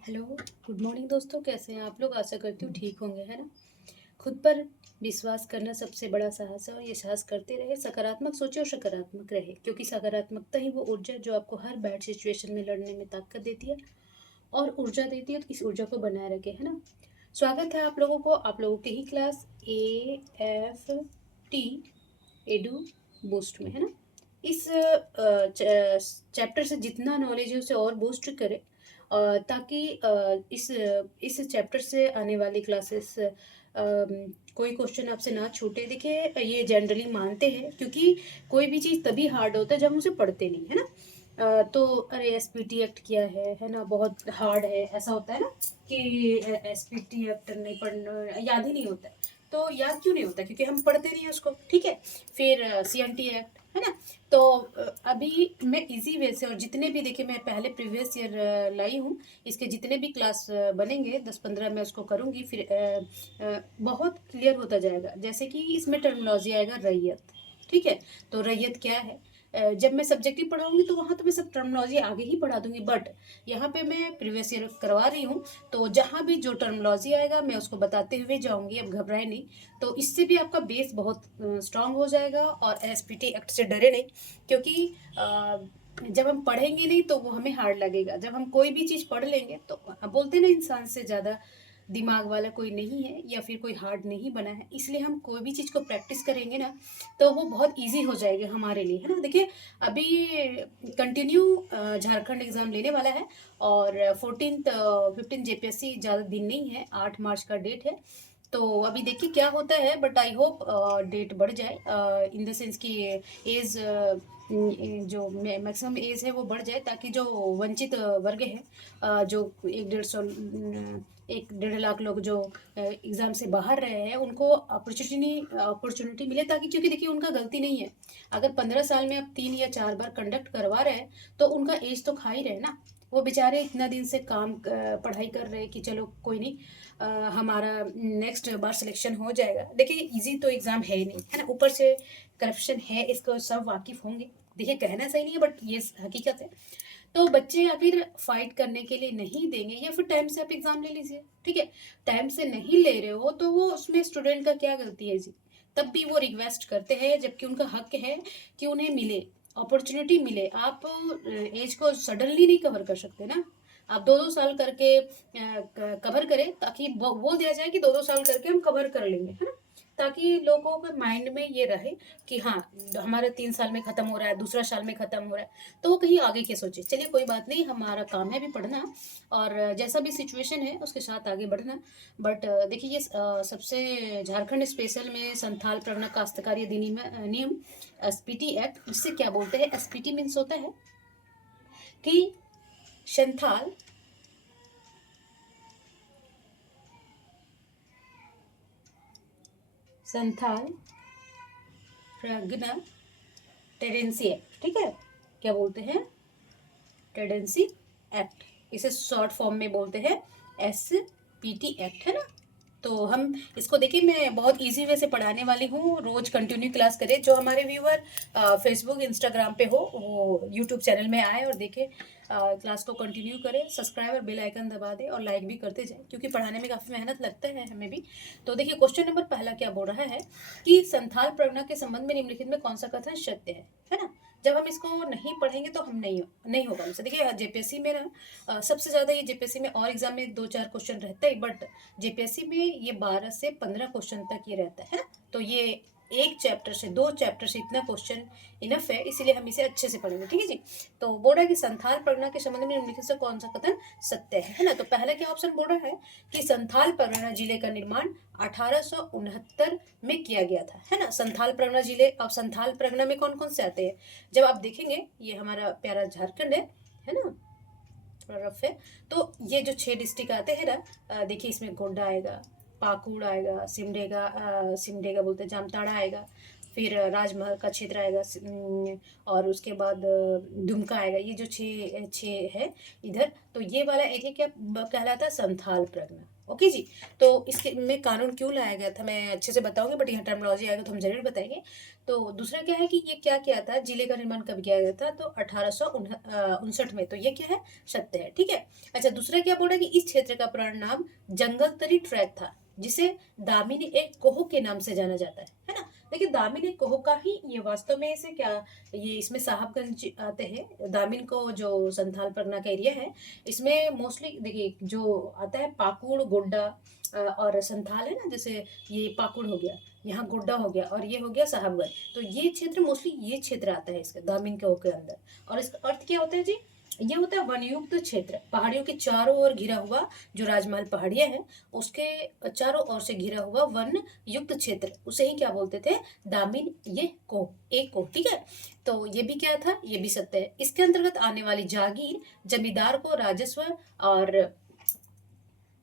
Hello, good morning दोस्तों। कैसे हैं आप लोग? आशा करती हूँ ठीक होंगे, है ना। खुद पर विश्वास करना सबसे बड़ा साहस है और ये साहस करते रहे। सकारात्मक सोचे और सकारात्मक रहे, क्योंकि सकारात्मकता ही वो ऊर्जा है जो आपको हर बैड सिचुएशन में लड़ने में ताकत देती है और ऊर्जा देती है। तो इस ऊर्जा को बनाए रखें, है ना। स्वागत है आप लोगों के ही क्लास AFT एडू बूस्ट में, है ना। इस चैप्टर से जितना नॉलेज है उसे और बूस्ट करें, ताकि इस चैप्टर से आने वाली क्लासेस कोई क्वेश्चन आपसे ना छूटे। देखिए, ये जनरली मानते हैं, क्योंकि कोई भी चीज़ तभी हार्ड होता है जब हम उसे पढ़ते नहीं, है ना। तो अरे SPT एक्ट क्या है ना, बहुत हार्ड है, ऐसा होता है ना कि SPT एक्ट नहीं पढ़ना, याद ही नहीं होता है। तो याद क्यों नहीं होता? क्योंकि हम पढ़ते नहीं है उसको, ठीक है। फिर CNT एक्ट, है ना। तो अभी मैं इजी वे से, और जितने भी, देखिए मैं पहले प्रीवियस ईयर लाई हूँ, इसके जितने भी क्लास बनेंगे 10-15 मैं उसको करूँगी। फिर बहुत क्लियर होता जाएगा। जैसे कि इसमें टर्मिनोलॉजी आएगा रैयत, ठीक है। तो रैयत क्या है? जब मैं सब्जेक्टिव पढ़ाऊंगी तो वहाँ तो मैं सब टर्मिनोलॉजी आगे ही पढ़ा दूंगी, बट यहाँ पे मैं प्रीवियस ईयर करवा रही हूँ। तो जहाँ भी जो टर्मिनोलॉजी आएगा मैं उसको बताते हुए जाऊंगी, अब घबराए नहीं। तो इससे भी आपका बेस बहुत स्ट्रांग हो जाएगा, और SPT एक्ट से डरे नहीं, क्योंकि जब हम पढ़ेंगे नहीं तो वो हमें हार्ड लगेगा। जब हम कोई भी चीज़ पढ़ लेंगे तो बोलते ना, इंसान से ज़्यादा दिमाग वाला कोई नहीं है, या फिर कोई हार्ड नहीं बना है। इसलिए हम कोई भी चीज़ को प्रैक्टिस करेंगे ना, तो वो बहुत इजी हो जाएगा हमारे लिए, है ना। देखिए, अभी कंटिन्यू झारखंड एग्ज़ाम लेने वाला है, और 15 JPSC ज़्यादा दिन नहीं है, 8 मार्च का डेट है। तो अभी देखिए क्या होता है, बट आई होप डेट बढ़ जाए, इन द सेंस कि एज, जो मैक्सिमम एज है वो बढ़ जाए, ताकि जो वंचित वर्ग है, जो 1-1.5 लाख लोग जो एग्ज़ाम से बाहर रहे हैं, उनको अपॉर्चुनिटी मिले, ताकि, क्योंकि देखिए उनका गलती नहीं है। अगर 15 साल में आप 3 या 4 बार कंडक्ट करवा रहे हैं, तो उनका एज तो खा ही रहे ना। वो बेचारे इतना दिन से पढ़ाई कर रहे हैं कि चलो कोई नहीं, हमारा नेक्स्ट बार सिलेक्शन हो जाएगा। देखिए, इजी तो एग्ज़ाम है ही नहीं, है ना। ऊपर से करप्शन है, इसको सब वाकिफ़ होंगे। देखिए, कहना सही नहीं है, बट ये हकीकत है। तो बच्चे या फिर फाइट करने के लिए नहीं देंगे, या फिर टाइम से आप एग्ज़ाम ले लीजिए, ठीक है। टाइम से नहीं ले रहे हो तो वो उसमें स्टूडेंट का क्या गलती है जी? तब भी वो रिक्वेस्ट करते हैं, जबकि उनका हक है कि उन्हें मिले, अपॉर्चुनिटी मिले। आप एज को सडनली नहीं कवर कर सकते ना। आप 2-2 साल करके कवर करें, ताकि बोल दिया जाए कि 2-2 साल करके हम कवर कर लेंगे, है ना। ताकि लोगों के माइंड में ये रहे कि हाँ, हमारा 3 साल में खत्म हो रहा है, दूसरा साल में खत्म हो रहा है, तो वो कहीं आगे के सोचे। चलिए कोई बात नहीं, हमारा काम है भी पढ़ना, और जैसा भी सिचुएशन है उसके साथ आगे बढ़ना। बट देखिए, ये सबसे झारखंड स्पेशल में संथाल प्रगना काश्तकारी नियम SPT एक्ट, इससे क्या बोलते हैं? SPT मीन्स होता है कि संथाल संथाल प्रगना टेरेंसी एक्ट, ठीक है। क्या बोलते हैं? टेडेंसी एक्ट। इसे शॉर्ट फॉर्म में बोलते हैं SPT एक्ट, है ना। तो हम इसको, देखिए मैं बहुत इजी वे से पढ़ाने वाली हूँ। रोज कंटिन्यू क्लास करें। जो हमारे व्यूअर फेसबुक इंस्टाग्राम पे हो, वो यूट्यूब चैनल में आए और देखें, क्लास को कंटिन्यू करें, सब्सक्राइब और बेल आइकन दबा दें, और लाइक भी करते जाएं, क्योंकि पढ़ाने में काफ़ी मेहनत लगता है हमें भी। तो देखिए, क्वेश्चन नंबर पहला क्या बोल रहा है कि संथाल प्रगना के संबंध में निम्नलिखित में कौन सा कथन सत्य है ना। जब हम इसको नहीं पढ़ेंगे तो हम नहीं होगा हमसे। देखिए, JPSC में ना, सबसे ज़्यादा ये JPSC में, और एग्जाम में 2-4 क्वेश्चन रहता है, बट JPSC में ये 12 से 15 क्वेश्चन तक ये रहता है ना। तो ये एक चैप्टर से, 2 चैप्टर से इतना क्वेश्चन इनफ है, इसीलिए हम इसे अच्छे से पढ़ेंगे, ठीक है जी। तो बोल रहा है कि संथाल परगना के संबंध में निम्नलिखित से कौन सा कथन सत्य है ना। तो पहला क्या ऑप्शन बोल रहा है कि संथाल परगना जिले का निर्माण 1869 में किया गया था, है ना। संथाल परगना जिले, अब संथाल परगना में कौन कौन से आते हैं? जब आप देखेंगे, ये हमारा प्यारा झारखंड है ना, थोड़ा रफ है। तो ये जो 6 डिस्ट्रिक्ट आते हैं ना, देखिए इसमें गोड्डा आएगा, पाकुड़ आएगा, सिमडेगा बोलते हैं, जामताड़ा आएगा, फिर राजमहल का क्षेत्र आएगा, और उसके बाद दुमका आएगा। ये जो छः छः है इधर, तो ये वाला एरिया क्या कहलाता है? संथाल परगना। ओके जी। तो इसके में कानून क्यों लाया गया था मैं अच्छे से बताऊंगी, बट यहाँ टर्मिनोलॉजी आएगा तो हम जरूर बताएंगे। तो दूसरा क्या है कि ये क्या किया था, जिले का निर्माण कब किया गया था, तो 1859 में। तो ये क्या है, सत्य है, ठीक है। अच्छा, दूसरा क्या बोल रहा है कि इस क्षेत्र का पुराना नाम जंगलतरी ट्रैक था, जिसे दामिनी एक कोह के नाम से जाना जाता है ना। देखिए दामिनी कोह का ही ये वास्तव में इसे क्या, ये इसमें साहबगंज आते हैं। दामिन को जो संथाल परगना का एरिया है, इसमें मोस्टली देखिए जो आता है पाकुड़, गोड्डा और संथाल है ना, जैसे ये पाकुड़ हो गया, यहाँ गोड्डा हो गया, और ये हो गया साहबगंज। तो ये क्षेत्र मोस्टली ये क्षेत्र आता है इसके दामिन के अंदर। और इसका अर्थ क्या होता है जी, ये होता है वनयुक्त क्षेत्र, पहाड़ियों के चारों ओर घिरा हुआ, जो राजमहल पहाड़ियां हैं उसके चारों ओर से घिरा हुआ वन युक्त क्षेत्र, उसे ही क्या बोलते थे, दामिन ये को, एक को, ठीक है। तो ये भी क्या था, ये भी सत्य है। इसके अंतर्गत आने वाली जागीर जमींदार को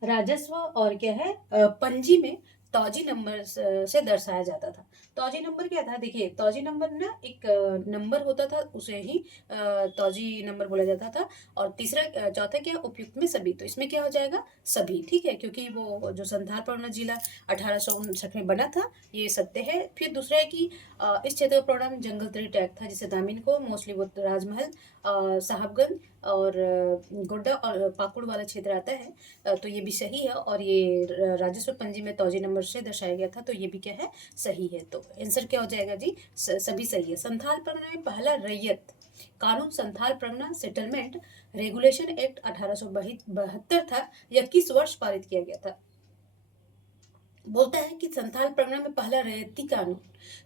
राजस्व और क्या है पंजी में तौजी नंबर से दर्शाया जाता था। तौजी नंबर क्या था, देखिए तौजी नंबर ना एक नंबर होता था, उसे ही तौजी नंबर बोला जाता था। और तीसरा चौथा क्या, उपयुक्त में सभी, तो इसमें क्या हो जाएगा, सभी, ठीक है, क्योंकि वो जो संथाल परगना जिला 1859 में बना था, ये सत्य है। फिर दूसरा है कि इस क्षेत्र का प्रोग्राम जंगल ट्रैक था, जिसे दामिन को मोस्टली वो राजमहल, साहबगंज और गोड्डा और पाकुड़ वाला क्षेत्र आता है। तो ये भी सही है। और ये राजस्व पंजी में तौजी नंबर से दर्शाया गया था, तो ये भी क्या है, सही है। तो आंसर क्या हो जाएगा जी, सभी सही है। संथाल परगना में पहला रैयत कानून Santhal Pargana settlement regulation act 1872 था, यह किस वर्ष पारित किया गया था। बोलता है कि संथाल परगना में पहला रैयती कानून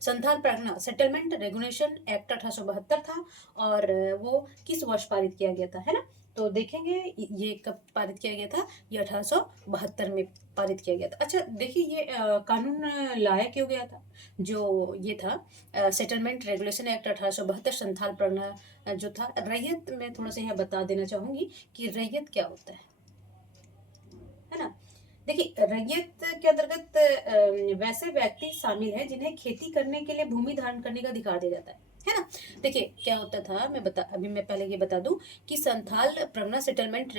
Santhal Pargana settlement regulation act 1872 था, और वो किस वर्ष पारित किया गया था, है ना। तो देखेंगे ये कब पारित किया गया था, ये 1872 में पारित किया गया था। अच्छा देखिए ये कानून लाया क्यों गया था, जो ये था settlement regulation act 1872 Santhal Pargana जो था। रैयत में थोड़ा सा यहाँ बता देना चाहूंगी कि रैयत क्या होता है ना। देखिए रैयत के अंतर्गत वैसे व्यक्ति शामिल हैं जिन्हें खेती करने के लिए भूमि धारण करने का अधिकार दिया जाता है ना। देखिए क्या होता था, मैं पहले ये बता दूं कि संथाल परगना सेटलमेंट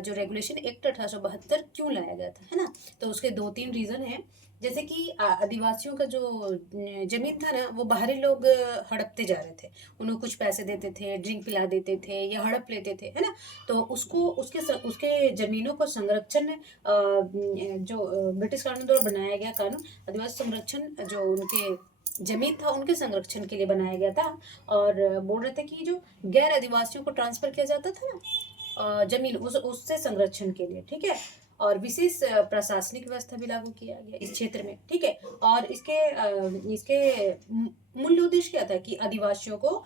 जो रेगुलेशन एक्ट 1872 क्यों लाया गया था, है ना। तो उसके दो तीन रीजन है। जैसे कि आदिवासियों का जो जमीन था ना, वो बाहरी लोग हड़पते जा रहे थे, उन्हें कुछ पैसे देते थे, ड्रिंक पिला देते थे या हड़प लेते थे, है ना। तो उसके जमीनों को संरक्षण जो ब्रिटिश कानून द्वारा बनाया गया कानून आदिवासी संरक्षण, जो उनके जमीन था उनके संरक्षण के लिए बनाया गया था। और बोल रहे थे कि जो गैर आदिवासियों को ट्रांसफर किया जाता था ना जमीन, उससे संरक्षण के लिए, ठीक है। और विशेष प्रशासनिक व्यवस्था भी लागू किया गया इस क्षेत्र में, ठीक है। और इसके मूल उद्देश्य क्या था कि आदिवासियों को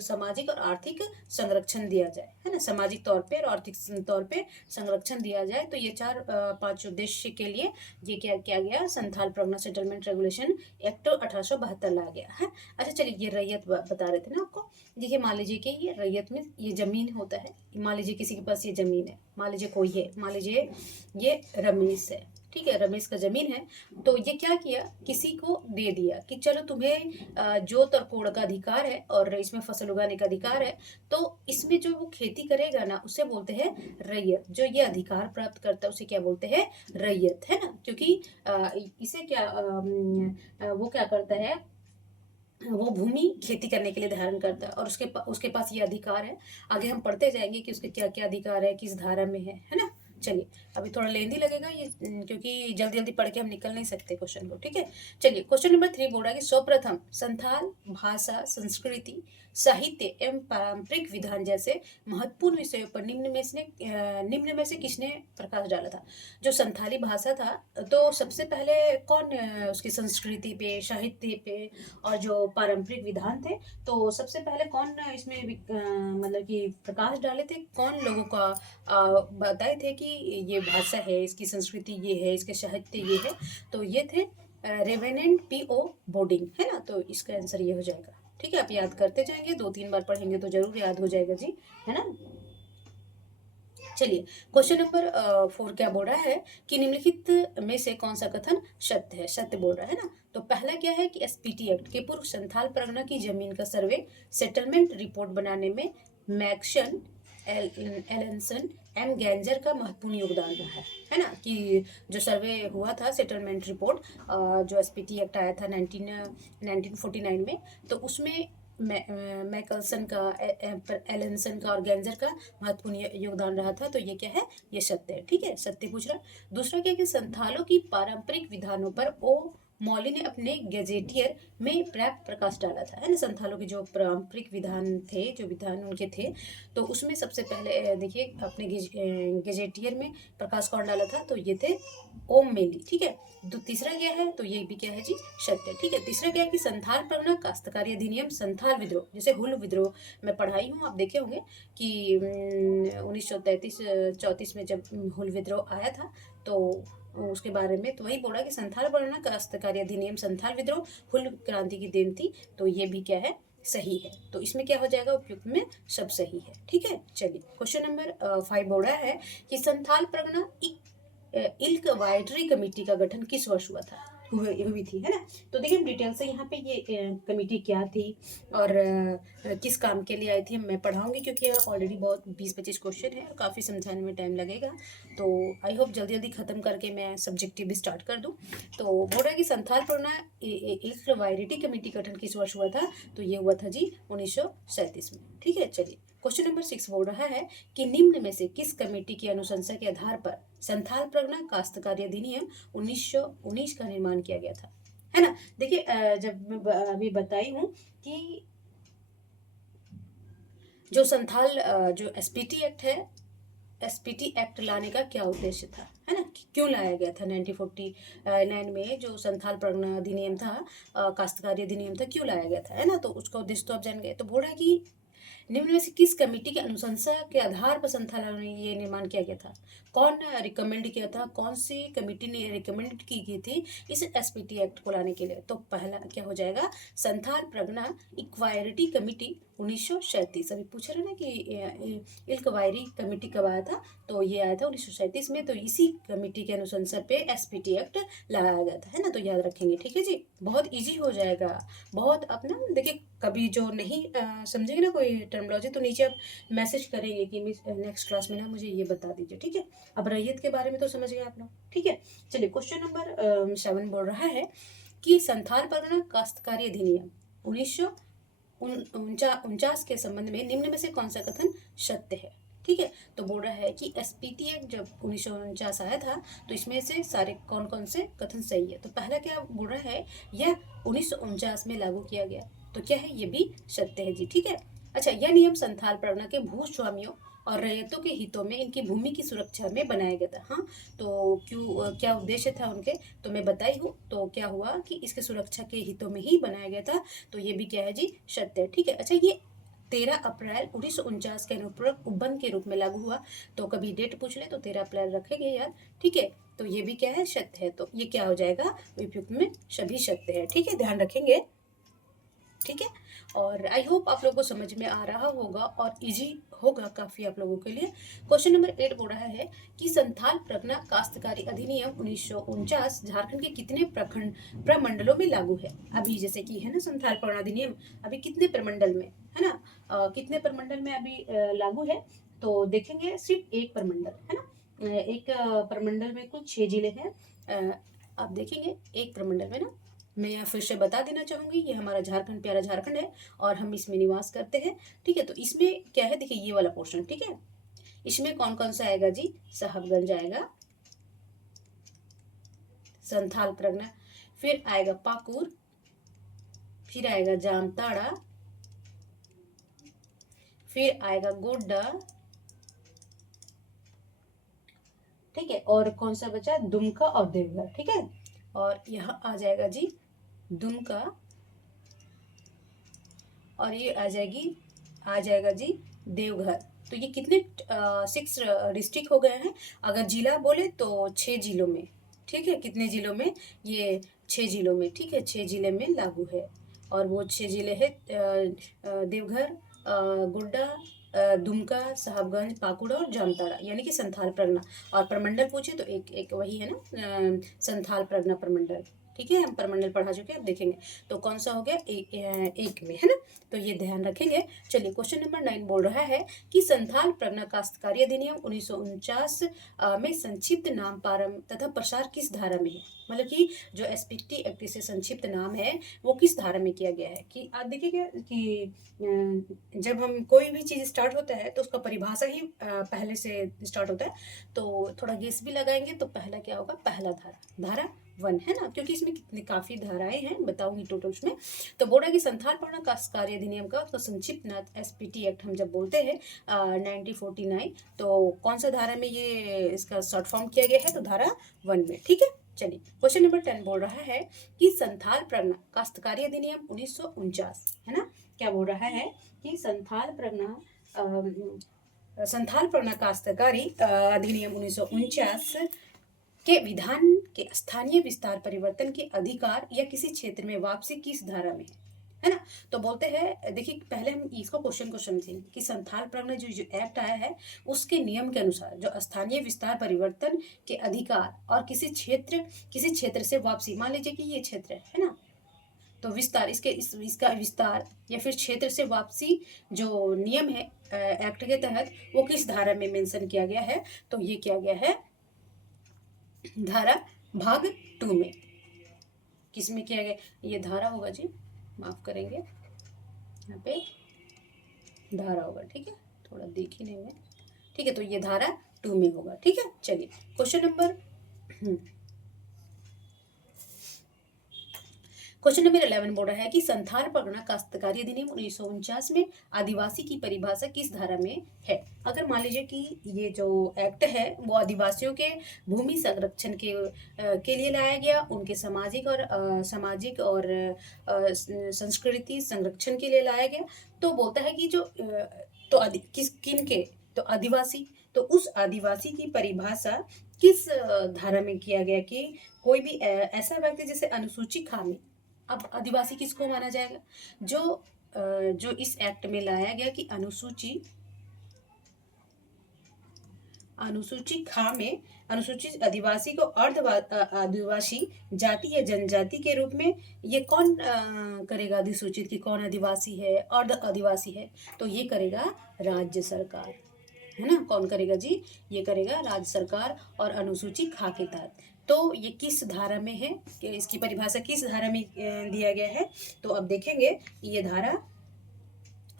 सामाजिक और आर्थिक संरक्षण दिया जाए, है ना, सामाजिक तौर पे और आर्थिक तौर पे संरक्षण दिया जाए। तो ये चार पांच उद्देश्य के लिए ये क्या किया गया, Santhal Pargana settlement regulation act 1872 लाया गया है। अच्छा चलिए ये रैयत बता रहे थे ना आपको। देखिए मान लीजिए कि ये रैयत में ये जमीन होता है, मान लीजिए किसी के पास ये जमीन है, मान लीजिए कोई है, मान लीजिए ये रमेश है, ठीक है, रमेश का जमीन है। तो ये क्या किया, किसी को दे दिया कि चलो तुम्हें जोत और कोड़ का अधिकार है और इसमें फसल उगाने का अधिकार है। तो इसमें जो वो खेती करेगा ना, उसे बोलते हैं रैयत। जो ये अधिकार प्राप्त करता है उसे क्या बोलते हैं, रैयत, है ना। क्योंकि इसे क्या वो क्या करता है, वो भूमि खेती करने के लिए धारण करता है और उसके पास ये अधिकार है। आगे हम पढ़ते जाएंगे कि उसके क्या क्या अधिकार है, किस धारा में है ना। चलिए अभी थोड़ा लेंदी लगेगा ये क्योंकि जल्दी जल्दी पढ़ के हम निकल नहीं सकते क्वेश्चन को, ठीक है। चलिए क्वेश्चन नंबर 3 बोल रहा है कि सर्वप्रथम संथाल भाषा, संस्कृति, साहित्य एवं पारंपरिक विधान जैसे महत्वपूर्ण विषयों पर निम्न में से किसने प्रकाश डाला था। जो संथाली भाषा था, तो सबसे पहले कौन उसकी संस्कृति पे, साहित्य पे और जो पारंपरिक विधान थे, तो सबसे पहले कौन इसमें मतलब कि प्रकाश डाले थे, कौन लोगों का बताए थे कि ये भाषा है, इसकी संस्कृति ये है, इसके साहित्य ये है। तो ये थे रेवेनेंट P.O. बोर्डिंग, है ना। तो इसका आंसर ये हो जाएगा, ठीक है। आप याद करते जाएंगे, 2-3 बार पढ़ेंगे तो जरूर याद हो जाएगा जी, है ना। चलिए क्वेश्चन नंबर 4 क्या बोल रहा है कि निम्नलिखित में से कौन सा कथन सत्य है, सत्य बोल रहा है ना। तो पहला क्या है कि एसपीटी एक्ट के पूर्व संथाल परगना की जमीन का सर्वे सेटलमेंट रिपोर्ट बनाने में मैक्सन एलेंसन एम गैंजर का महत्वपूर्ण योगदान रहा है ना, कि जो सर्वे हुआ था सेटलमेंट रिपोर्ट, जो एसपीटी एक्ट आया था 1949 में, तो उसमें मैकलसन का, एलेंसन का और गैंजर का महत्वपूर्ण योगदान रहा था। तो ये क्या है, ये सत्य है। ठीक है, सत्य पूछ रहा। दूसरा क्या है कि संथालों की पारंपरिक विधानों पर ओ मौली ने अपने गैजेटियर में पर्याप्त प्रकाश डाला था, है ना। संथालों के जो पारंपरिक विधान थे, जो विधान उनके थे, तो उसमें सबसे पहले देखिए अपने गैजेटियर में प्रकाश कौन डाला था, तो ये थे ओम मेली। ठीक है, तो तीसरा क्या है, तो ये भी क्या है जी, सत्य। ठीक है, तीसरा क्या है कि संथाल परगना काश्तकारी अधिनियम संथाल विद्रोह, जैसे हुल विद्रोह मैं पढ़ाई हूँ, आप देखे होंगे कि 1934 में जब हुल विद्रोह आया था, तो उसके बारे में तो वही बोला कि संथाल परगना काश्तकारी अधिनियम संथाल विद्रोह हुल क्रांति की देन थी। तो ये भी क्या है, सही है। तो इसमें क्या हो जाएगा, उपयुक्त में सब सही है। ठीक है, चलिए क्वेश्चन नंबर 5 बोल रहा है कि संथाल परगना इल्क वाइडरी कमेटी का गठन किस वर्ष हुआ था, हुई थी, है ना। तो देखिए हम डिटेल से यहाँ पे ये कमेटी क्या थी और किस काम के लिए आई थी मैं पढ़ाऊंगी, क्योंकि यहाँ ऑलरेडी बहुत 20-25 क्वेश्चन है और काफ़ी समझाने में टाइम लगेगा। तो आई होप जल्दी जल्दी ख़त्म करके मैं सब्जेक्टिव भी स्टार्ट कर दूँ। तो बोल रहा है कि संथाल परगना इल्क वाइडरी कमेटी गठन किस वर्ष हुआ था, तो ये हुआ था जी 1937 में। ठीक है, चलिए क्वेश्चन नंबर 6 बोल रहा है कि निम्न में से किस कमेटी की अनुशंसा के आधार पर संथाल परगना काश्तकारी अधिनियम 1919 का निर्माण किया गया था, है ना। देखिए जब मैं अभी बताई हूँ कि जो संथाल जो एसपीटी एक्ट है, एसपीटी एक्ट लाने का क्या उद्देश्य था, है ना, क्यों लाया गया था 1949 में जो संथाल परगना अधिनियम था, काश्तकारी अधिनियम था, क्यों लाया गया था, है ना। तो उसका उद्देश्य तो आप जान गए। तो बोल रहा है कि निम्न में से किस कमेटी की अनुशंसा के आधार पर संथाल में ये निर्माण किया गया था, कौन रिकमेंड किया था, कौन सी कमेटी ने रिकमेंड की गई थी इस एसपीटी एक्ट को लाने के लिए। तो पहला क्या हो जाएगा, संथाल परगना इक्वायरिटी कमेटी 1937। अभी पूछ रहे ना कि इल्कवायरी कमेटी कब आया था, तो ये आया था 1937 में। तो इसी कमेटी के अनुशंसा पे एसपीटी एक्ट लगाया गया था, है ना। तो याद रखेंगे, ठीक है जी, बहुत इजी हो जाएगा। बहुत अपना देखिए, कभी जो नहीं समझेंगे ना कोई टर्मोलॉजी, तो नीचे आप मैसेज करेंगे कि मिस नेक्स्ट क्लास में ना मुझे ये बता दीजिए। ठीक है, अब रैयत के बारे में तो समझ गए आप लोग। ठीक है, चलिए क्वेश्चन नंबर 7 बोल रहा है कि संथाल परगना काश्तकारी अधिनियम 1949 के संबंध में निम्न में से कौन सा कथन सत्य है। ठीक है, तो बोल रहा है कि एसपीटी एक्ट जब 1949 आया था, तो इसमें से सारे कौन कौन से कथन सही है। तो पहला क्या बोल रहा है, यह 1949 में लागू किया गया, तो क्या है, ये भी सत्य है जी। ठीक है, अच्छा, यह नियम संथाल परगना के भूस्वामियों और रैयतों के हितों में इनकी भूमि की सुरक्षा में बनाया गया था। हाँ, तो क्यों, क्या उद्देश्य था उनके, तो मैं बताई हूँ। तो क्या हुआ कि इसके सुरक्षा के हितों में ही बनाया गया था, तो ये भी क्या है जी, सत्य है। ठीक है, अच्छा, ये 13 अप्रैल 1949 के अनुपूरक उपबंध के रूप में लागू हुआ। तो कभी डेट पूछ ले तो 13 अप्रैल रखेंगे यार। ठीक है, तो ये भी क्या है, सत्य है। तो ये क्या हो जाएगा, उपयुक्त में सभी सत्य है। ठीक है, ध्यान रखेंगे। ठीक है, और आई होप आप लोगों को समझ में आ रहा होगा और इजी होगा काफ़ी आप लोगों के लिए। क्वेश्चन नंबर 8 बोल रहा है कि संथाल परगना काश्तकारी अधिनियम 1949 झारखंड के कितने प्रखंड प्रमंडलों में लागू है। अभी जैसे कि है ना संथाल परगना अधिनियम अभी कितने प्रमंडल में, है ना, कितने प्रमंडल में अभी लागू है। तो देखेंगे सिर्फ एक प्रमंडल, है ना, एक प्रमंडल में कुल 6 जिले हैं। आप देखेंगे एक प्रमंडल में ना, मैं यहाँ फिर से बता देना चाहूँगी, ये हमारा झारखंड, प्यारा झारखंड है और हम इसमें निवास करते हैं। ठीक है, तो इसमें क्या है, देखिए ये वाला पोर्शन। ठीक है, इसमें कौन कौन सा आएगा जी, साहबगंज आएगा, संथाल परगना, फिर आएगा पाकुर, फिर आएगा जामताड़ा, फिर आएगा गोड्डा। ठीक है, और कौन सा बचा, दुमका और देवघर। ठीक है, और यहाँ आ जाएगा जी दुमका, और ये आ जाएगा जी देवघर। तो ये कितने 6 डिस्ट्रिक्ट हो गए हैं। अगर जिला बोले तो 6 जिलों में। ठीक है, कितने जिलों में, ये 6 जिलों में। ठीक है, 6 जिले में लागू है, और वो 6 जिले हैं देवघर, गोड्डा, दुमका, साहबगंज, पाकुड़ और जामताड़ा, यानी कि संथाल परगना। और प्रमंडल पूछे तो एक एक वही है ना, संथाल परगना प्रमंडल। ठीक है, हम परमंडल पढ़ा चुके हैं, अब देखेंगे तो कौन सा हो गया, एक में, है ना, तो ये ध्यान रखेंगे। चलिए क्वेश्चन नंबर 9 बोल रहा है कि संथाल परगना काश्तकारी अधिनियम 1949 में संक्षिप्त नाम प्रारंभ तथा प्रसार किस धारा में है। मतलब कि जो एसपीटी एक्ट से संक्षिप्त नाम है वो किस धारा में किया गया है। कि आप देखिएगा कि जब हम कोई भी चीज़ स्टार्ट होता है तो उसका परिभाषा ही पहले से स्टार्ट होता है, तो थोड़ा गेस भी लगाएंगे तो पहला क्या होगा, पहला धारा 1 है ना, क्योंकि इसमें कितनी काफ़ी धाराएं हैं बताऊंगी टोटल उसमें। तो बोल रहा है कि संथाल परगना काश्तकारी अधिनियम का तो संक्षिप्त नाम एसपीटी एक्ट हम जब बोलते हैं 1949, तो कौन सा धारा में ये इसका शॉर्ट फॉर्म किया गया है, तो धारा 1 में। ठीक है, चलिए क्वेश्चन नंबर 10 बोल रहा है कि संथाल परगना काश्तकारी अधिनियम 1949, है ना, क्या बोल रहा है कि संथाल परगना काश्तकारी अधिनियम 1949 के विधान के स्थानीय विस्तार परिवर्तन के अधिकार या किसी क्षेत्र में वापसी किस धारा में है ना। तो बोलते हैं, देखिए पहले हम इसको क्वेश्चन को समझें कि संथाल परगना जो एक्ट आया है उसके नियम के अनुसार जो स्थानीय विस्तार परिवर्तन के अधिकार और किसी क्षेत्र से वापसी, मान लीजिए कि ये क्षेत्र है ना, तो विस्तार इसका विस्तार या फिर क्षेत्र से वापसी जो नियम है एक्ट के तहत वो किस धारा में मेंशन किया गया है, तो ये किया गया है धारा भाग 2 में। किस में किया गया, ये धारा होगा जी, माफ करेंगे यहाँ पे धारा होगा, ठीक है, थोड़ा देख ही नहीं मैं, ठीक है, तो ये धारा 2 में होगा। ठीक है, चलिए क्वेश्चन नंबर 11 बोल रहा है कि संथाल परगना काश्तकारी अधिनियम 1949 में आदिवासी की परिभाषा किस धारा में है। अगर मान लीजिए कि ये जो एक्ट है वो आदिवासियों के भूमि संरक्षण के लिए लाया गया, उनके सामाजिक और संस्कृति संरक्षण के लिए लाया गया, तो बोलता है कि जो किन के, तो आदिवासी, तो उस आदिवासी की परिभाषा किस धारा में किया गया कि कोई भी ऐसा व्यक्ति जैसे अनुसूची खा में, अब आदिवासी किसको माना जाएगा, जो इस एक्ट में लाया गया कि अनुसूची खा में अनुसूचित आदिवासी को आदिवासी जाति या जनजाति के रूप में ये कौन करेगा, अधिसूचित कि कौन आदिवासी है, अर्ध आदिवासी है, तो ये करेगा राज्य सरकार, है ना, कौन करेगा जी, ये करेगा राज्य सरकार और अनुसूची खा के तहत। तो ये किस धारा में है, कि इसकी परिभाषा किस धारा में दिया गया है, तो अब देखेंगे ये धारा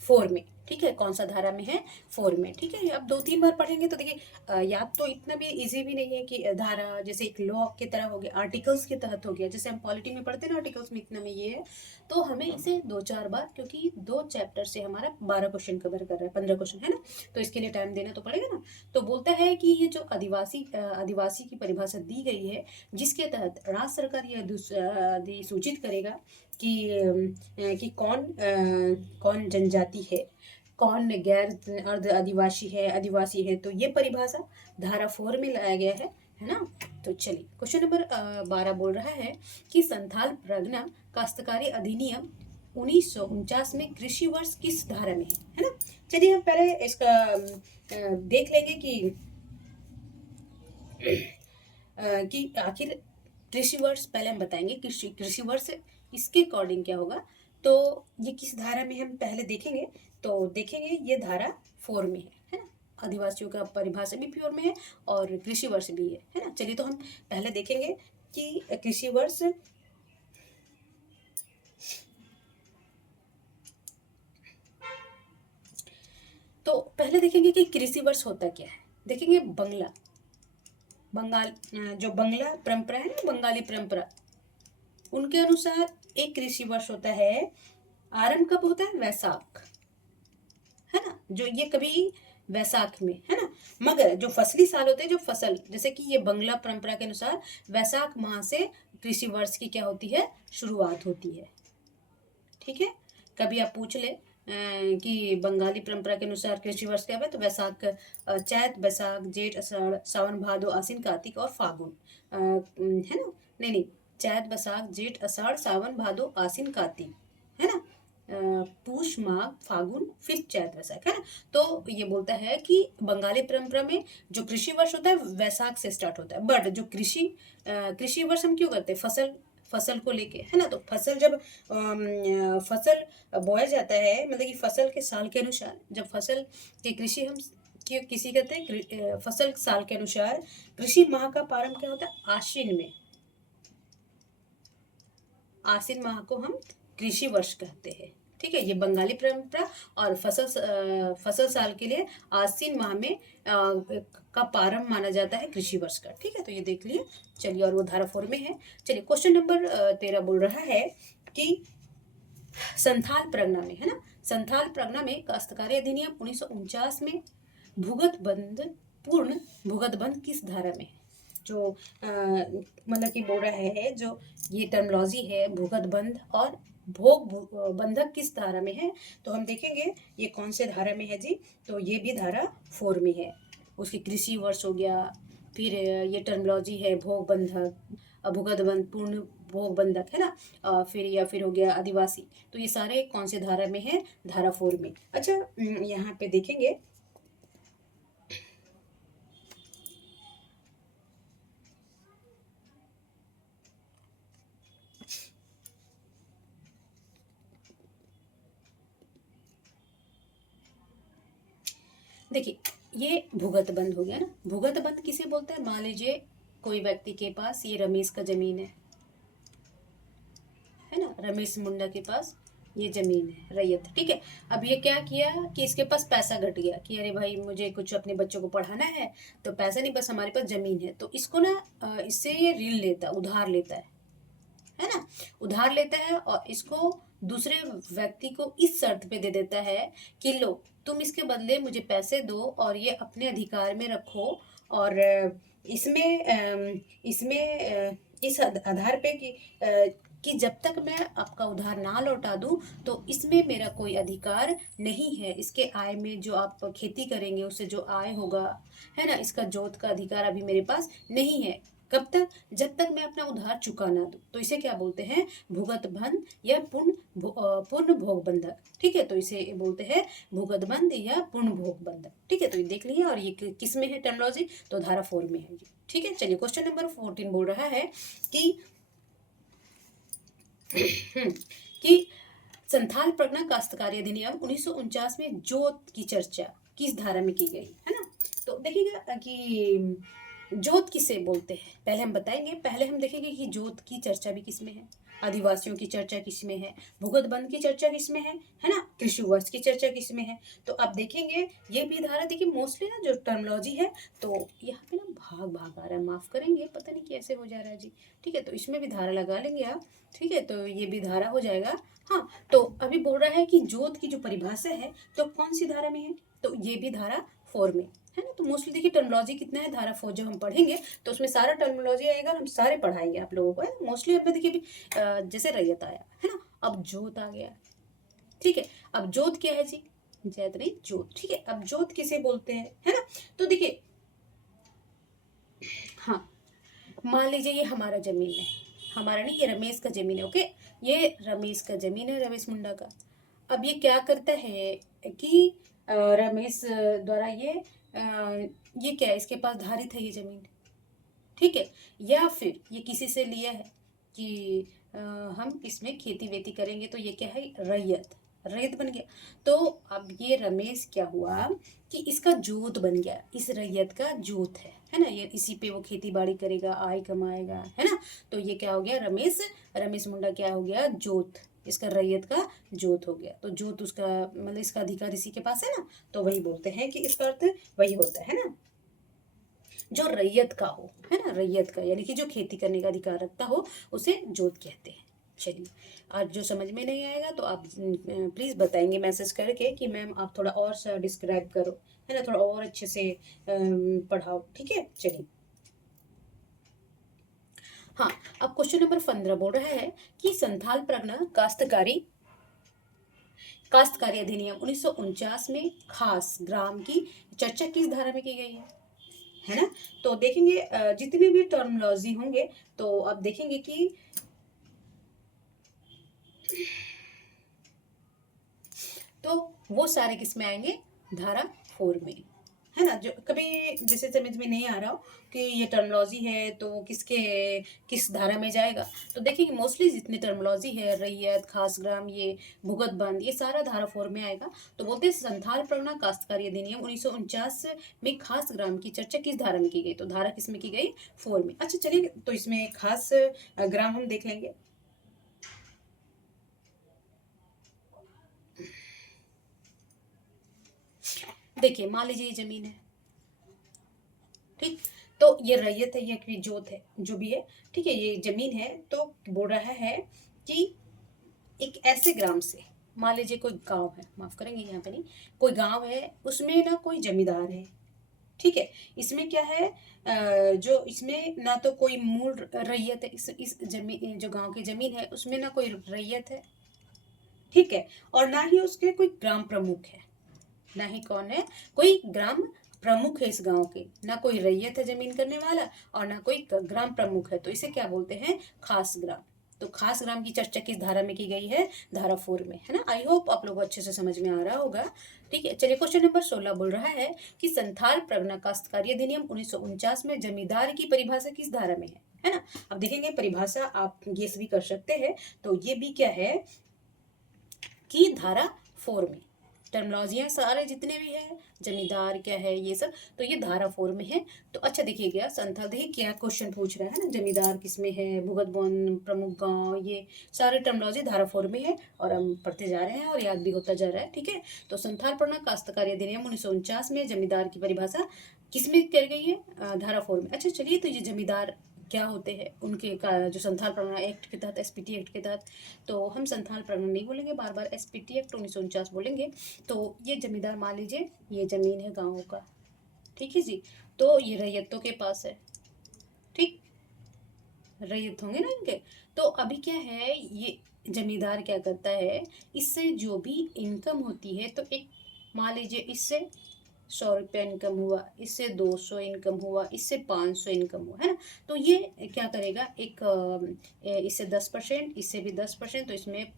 4 में। ठीक है, कौन सा धारा में है, 4 में। ठीक है, अब 2-3 बार पढ़ेंगे तो देखिए याद तो इतना भी इजी भी नहीं है कि धारा जैसे एक लॉ की तरह हो गया, आर्टिकल्स के तहत हो गया, जैसे हम पॉलिटी में पढ़ते हैं ना आर्टिकल्स में इतना में ये है, तो हमें इसे 2-4 बार, क्योंकि 2 चैप्टर से हमारा 12 क्वेश्चन कवर कर रहा है, 15 क्वेश्चन है ना, तो इसके लिए टाइम देना तो पड़ेगा ना। तो बोलता है कि ये जो आदिवासी की परिभाषा दी गई है जिसके तहत राज्य सरकार यह अधिसूचित करेगा कि कौन जनजाति है, कौन गैर अर्ध आदिवासी है, तो ये परिभाषा धारा 4 में लाया गया है ना। तो चलिए क्वेश्चन नंबर 12 बोल रहा है कि संथाल परगना काश्तकारी अधिनियम 1949 में कृषि वर्ष किस धारा में है ना। चलिए हम पहले इसका देख लेंगे कि आखिर कृषि वर्ष, पहले हम बताएंगे कृषि वर्ष इसके अकॉर्डिंग क्या होगा, तो ये किस धारा में हम पहले देखेंगे, तो देखेंगे ये धारा 4 में है ना, आदिवासियों का परिभाषा भी 4 में है और कृषि वर्ष भी है ना। चलिए तो हम पहले देखेंगे कि कृषि वर्ष, तो पहले देखेंगे कि कृषि वर्ष होता क्या है। देखेंगे बंगाल जो बंगला परंपरा है ना, बंगाली परंपरा, उनके अनुसार एक कृषि वर्ष होता है, आरंभ कब होता है, वैसाख, है ना, जो ये कभी वैसाख में है ना। मगर जो फसली साल होते हैं, जो फसल, जैसे कि ये बंगला परंपरा के अनुसार वैसाख माह से कृषि वर्ष की क्या होती है, शुरुआत होती है। ठीक है, कभी आप पूछ ले कि बंगाली परंपरा के अनुसार कृषि वर्ष क्या है, तो वैसाख, चैत, बैसाख, जेठ, आषाढ़, सावन, भादो, आश्विन, कार्तिक और फागुन, है ना, नहीं, चैत, बैसाख, जेठ, आषाढ़, सावन, भादो, आश्विन, कार्तिक, है ना, पूष, माघ, फागुन, फिर चैत, वैसाख, है ना। तो ये बोलता है कि बंगाली परंपरा में जो कृषि वर्ष होता है वैसाख से स्टार्ट होता है, बट जो कृषि वर्ष हम क्यों करते हैं, फसल को लेके, है ना। तो फसल जब फसल बोया जाता है, मतलब कि फसल के साल के अनुसार, जब फसल की कृषि हम किसी कहते हैं फसल साल के अनुसार कृषि माह का प्रारंभ क्या होता है, आश्विन में। आश्विन माह को हम कृषि वर्ष कहते हैं, ठीक है। ये बंगाली परंपरा। और फसल साल के लिए आश्विन माह में का प्रारंभ माना जाता है कृषि वर्ष का, ठीक है। तो ये देख लिए, चलिए। और वो धारा 4 में है। चलिए, क्वेश्चन नंबर 13 बोल रहा है कि संथाल परगना में, है ना, संथाल परगना में काश्तकारी अधिनियम 1949 में भूगत बंद पूर्ण भूगत बंद किस धारा में है? जो मतलब कि बोल रहा है, जो ये टर्मोलॉजी है भूगत बंध और बंधक किस धारा में है? तो हम देखेंगे ये कौन से धारा में है जी। तो ये भी धारा 4 में है। उसकी कृषि वर्ष हो गया, फिर ये टर्मोलॉजी है भोग बंधक, भूगत बंध, पूर्ण भोग बंधक, है ना। फिर या फिर हो गया आदिवासी। तो ये सारे कौन से धारा में है? धारा 4 में। अच्छा, यहाँ पे देखेंगे, देखिए, ये भूगत बंद हो गया ना। भूगत बंद किसे बोलते हैं? मान लीजिए कोई व्यक्ति के पास ये रमेश का जमीन है ना, रमेश मुंडा के पास ये जमीन है, रैयत, ठीक है। अब ये क्या किया कि इसके पास पैसा घट गया कि अरे भाई मुझे कुछ अपने बच्चों को पढ़ाना है, तो पैसा नहीं, बस हमारे पास जमीन है। तो इसको ना इससे ये ऋण लेता, उधार लेता है ना, उधार लेता है। और इसको दूसरे व्यक्ति को इस शर्त पे दे देता है कि लो, तुम इसके बदले मुझे पैसे दो और ये अपने अधिकार में रखो। और इसमें इस आधार पे कि जब तक मैं आपका उधार ना लौटा दूं, तो इसमें मेरा कोई अधिकार नहीं है। इसके आय में जो आप खेती करेंगे उससे जो आय होगा, है ना, इसका जोत का अधिकार अभी मेरे पास नहीं है। कब तक? जब तक मैं अपना उधार चुका ना दूं। तो इसे क्या बोलते हैं? भुगत बंध या पूर्ण भोग बंधक, ठीक है। तो इसे बोलते हैं भुगत बंध या पूर्ण भोग बंधक, ठीक है। तो ये देख लिया। और ये किस में है टर्मिनोलॉजी? तो धारा 4 में है, ठीक है। चलिए, क्वेश्चन नंबर 14 बोल रहा है कि कि संथाल परगना काश्तकारी अधिनियम 1949 में जोत की चर्चा किस धारा में की गई, है ना। तो देखिएगा कि जोत किसे बोलते हैं, पहले हम बताएंगे। पहले हम देखेंगे कि जोत की चर्चा भी किस में है, आदिवासियों की चर्चा किस में है, भूगत बंध की चर्चा किस में है ना, कृषि वर्ष की चर्चा किस में है। तो अब देखेंगे ये भी धारा, देखिए मोस्टली ना जो टर्मिनोलॉजी है, तो यहाँ पे ना भाग भाग आ रहा है, माफ करेंगे, पता नहीं कैसे हो जा रहा है जी, ठीक है। तो इसमें भी धारा लगा लेंगे आप, ठीक है। तो ये भी धारा हो जाएगा। हाँ, तो अभी बोल रहा है कि जोत की जो परिभाषा है तो कौन सी धारा में है? तो ये भी धारा 4 में है ना। तो मोस्टली देखिए टर्मिनोलॉजी कितना है, धारा 4 जब हम पढ़ेंगे तो उसमें सारा टर्मिनोलॉजी आएगा, हम सारे पढ़ाएंगे आप लोगों को, है मोस्टली। अब देखिए भी जैसे रैयत आया है ना, अब जोत आ गया, ठीक है। अब जोत क्या है जी? जैत नहीं, जोत, ठीक है। अब जोत किसे बोलते हैं, है ना। तो देखिए, हाँ, मान लीजिए ये हमारा जमीन है, हमारा नहीं, ये रमेश का जमीन है, ओके। ये रमेश का जमीन है, रमेश मुंडा का। अब ये क्या करता है कि रमेश द्वारा ये क्या है, इसके पास धारित है ये जमीन, ठीक है। या फिर ये किसी से लिया है कि हम इसमें खेती वेती करेंगे, तो ये क्या है, रैयत, रैयत बन गया। तो अब ये रमेश क्या हुआ कि इसका जोत बन गया, इस रैयत का जोत है ना, ये इसी पे वो खेती बाड़ी करेगा, आय कमाएगा, है ना। तो ये क्या हो गया, रमेश मुंडा क्या हो गया, जोत, इसका रैयत का जोत हो गया। तो जोत उसका मतलब इसका अधिकार इसी के पास है ना। तो वही बोलते हैं कि इसका अर्थ वही होता है ना, जो रैयत का हो, है ना, रैयत का यानी कि जो खेती करने का अधिकार रखता हो उसे जोत कहते हैं। चलिए, आज जो समझ में नहीं आएगा तो आप प्लीज़ बताएंगे मैसेज करके कि मैम आप थोड़ा और सा डिस्क्राइब करो, है ना, थोड़ा और अच्छे से पढ़ाओ, ठीक है। चलिए, हाँ, अब क्वेश्चन नंबर 15 बोल रहा है कि संथाल परगना काश्तकारी अधिनियम 1949 में खास ग्राम की चर्चा किस धारा में की गई है ना। तो देखेंगे जितने भी टर्मिनोलॉजी होंगे तो अब देखेंगे कि तो वो सारे किस में आएंगे, धारा 4 में, है ना, जो कभी जैसे समझ में नहीं आ रहा हो कि ये टर्मिनोलॉजी है तो किसके किस धारा में जाएगा, तो देखिए कि मोस्टली जितनी टर्मिनोलॉजी है, रैयत, खास ग्राम, ये भुगत बंद, ये सारा धारा 4 में आएगा। तो बोलते हैं संथाल परगना काश्तकारी अधिनियम 1949 में खास ग्राम की चर्चा किस धारा में की गई, तो धारा किस में की गई, 4 में। अच्छा चलिए, तो इसमें खास ग्राम हम देख लेंगे। देखिए मान लीजिए ये जमीन है, ठीक, तो ये रैयत है, ये कोई जोत है, जो भी है, ठीक है, ये जमीन है। तो बोल रहा है कि एक ऐसे ग्राम से, मान लीजिए कोई गांव है, माफ करेंगे यहाँ पे नहीं, कोई गांव है, उसमें ना कोई जमींदार है, ठीक है। इसमें क्या है, जो इसमें ना तो कोई मूल रैयत है, इस जमीन, जो गांव की जमीन है उसमें ना कोई रैयत है, ठीक है, और ना ही उसके कोई ग्राम प्रमुख है, ना ही कौन है, कोई ग्राम प्रमुख है इस गांव के, ना कोई रैयत है जमीन करने वाला, और ना कोई ग्राम प्रमुख है, तो इसे क्या बोलते हैं, खास ग्राम। तो खास ग्राम की चर्चा किस धारा में की गई है, धारा 4 में, है ना। आई होप आप लोग अच्छे से समझ में आ रहा होगा, ठीक है। चलिए क्वेश्चन नंबर 16 बोल रहा है कि संथाल परगना काश्तकारी अधिनियम 1949 में जमींदार की परिभाषा किस धारा में है ना। अब देखेंगे परिभाषा आप गेस भी कर सकते हैं, तो ये भी क्या है कि धारा 4 में, टर्मिनोलॉजियाँ सारे जितने भी हैं, जमींदार क्या है ये सब, तो ये धारा 4 में है। तो अच्छा देखिएगा संथाल, देखिए क्या क्वेश्चन पूछ रहा है ना, जमींदार किसमें है, भुगत वन, प्रमुख गांव, ये सारे टर्मिनोलॉजी धारा 4 में है, और हम पढ़ते जा रहे हैं और याद भी होता जा रहा है, ठीक है। तो संथाल परगना काश्तकारी अधिनियम 1949 में जमींदार की परिभाषा किसमें कर गई है, धारा 4 में। अच्छा चलिए, तो ये जमींदार क्या होते हैं, उनके का जो संथाल परगना एक्ट के तहत, एसपीटी एक्ट के तहत, तो हम संथाल परगना नहीं बोलेंगे, बार बार एसपीटी एक्ट 1949 बोलेंगे। तो ये जमींदार, मान लीजिए ये जमीन है गाँव का, ठीक है जी, तो ये रैयतों के पास है, ठीक, रैयत होंगे ना इनके। तो अभी क्या है, ये जमींदार क्या करता है, इससे जो भी इनकम होती है, तो एक मान लीजिए इससे 100 रुपया इनकम हुआ, इससे 200 इनकम हुआ, इससे 500 इनकम हुआ, है ना। तो ये क्या करेगा, एक इससे 10%, इससे भी 10%, तो इसमें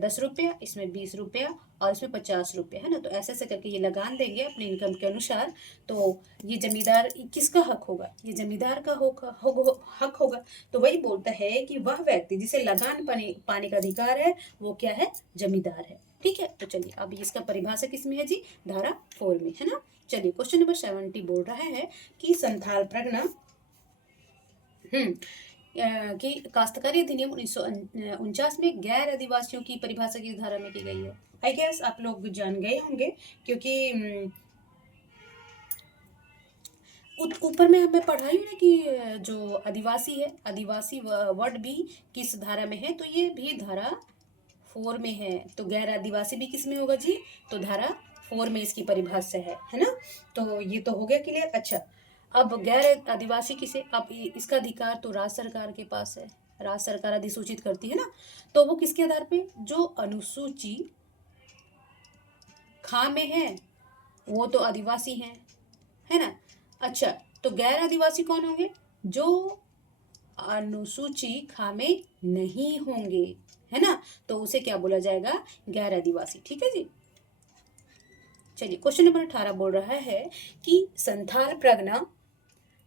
10 रुपया, इसमें 20 रुपया, और इसमें 50 रुपया, है ना। तो ऐसे ऐसे करके ये लगान देंगे अपनी इनकम के अनुसार। तो ये जमींदार किसका हक होगा, ये जमींदार का हक होगा। तो वही बोलता है कि वह व्यक्ति जिसे लगान पाने का अधिकार है, वो क्या है, जमींदार है, ठीक है। तो चलिए अब इसका परिभाषा किसमें है जी, धारा 4 में, है ना। चलिए क्वेश्चन नंबर 70 बोल रहा है कि संथाल परगना कि काश्तकारी अधिनियम 1949 में गैर आदिवासियों की परिभाषा किस धारा में की गई है। आई गेस आप लोग जान गए होंगे, क्योंकि ऊपर में हमें पढ़ाई ना कि जो आदिवासी है, आदिवासी वर्ड भी किस धारा में है, तो ये भी धारा 4 में है। तो गैर आदिवासी भी किस में होगा जी, तो धारा 4 में इसकी परिभाषा है ना। तो ये तो हो गया क्लियर। अच्छा, अब गैर आदिवासी किसे, अब इसका अधिकार तो राज्य सरकार के पास है, राज्य सरकार अधिसूचित करती है ना। तो वो किसके आधार पे, जो अनुसूची खा में है वो तो आदिवासी हैं, है ना। अच्छा, तो गैर आदिवासी कौन होंगे, जो अनुसूची खा में नहीं होंगे, है ना। तो उसे क्या बोला जाएगा, गैर आदिवासी, ठीक है जी। चलिए क्वेश्चन नंबर 18 बोल रहा है कि संथाल परगना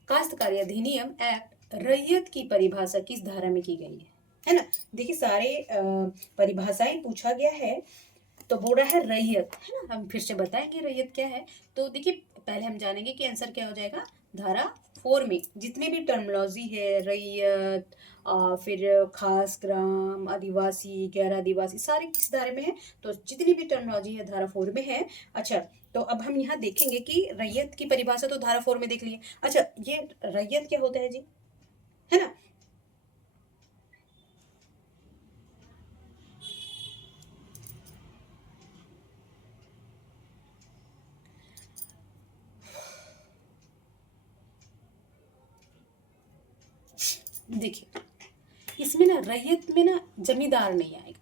काश्तकारी अधिनियम एक्ट रैयत की परिभाषा किस धारा में की गई है ना। देखिए सारे परिभाषाएं पूछा गया है, तो बोल रहा है रैयत, है ना। हम फिर से बताएंगे रैयत क्या है। तो देखिए पहले हम जानेंगे कि आंसर क्या हो जाएगा, धारा 4 में जितने भी टर्मिनोलॉजी है, रैयत, फिर खास ग्राम, आदिवासी, गैर आदिवासी, सारे किस धारे में है, तो जितनी भी टर्मिनोलॉजी है धारा 4 में है। अच्छा, तो अब हम यहाँ देखेंगे कि रैयत की परिभाषा तो धारा 4 में देख लिए। अच्छा, ये रैयत क्या होता है जी, है ना। देखिए इसमें ना रैयत में ना जमींदार नहीं आएगा,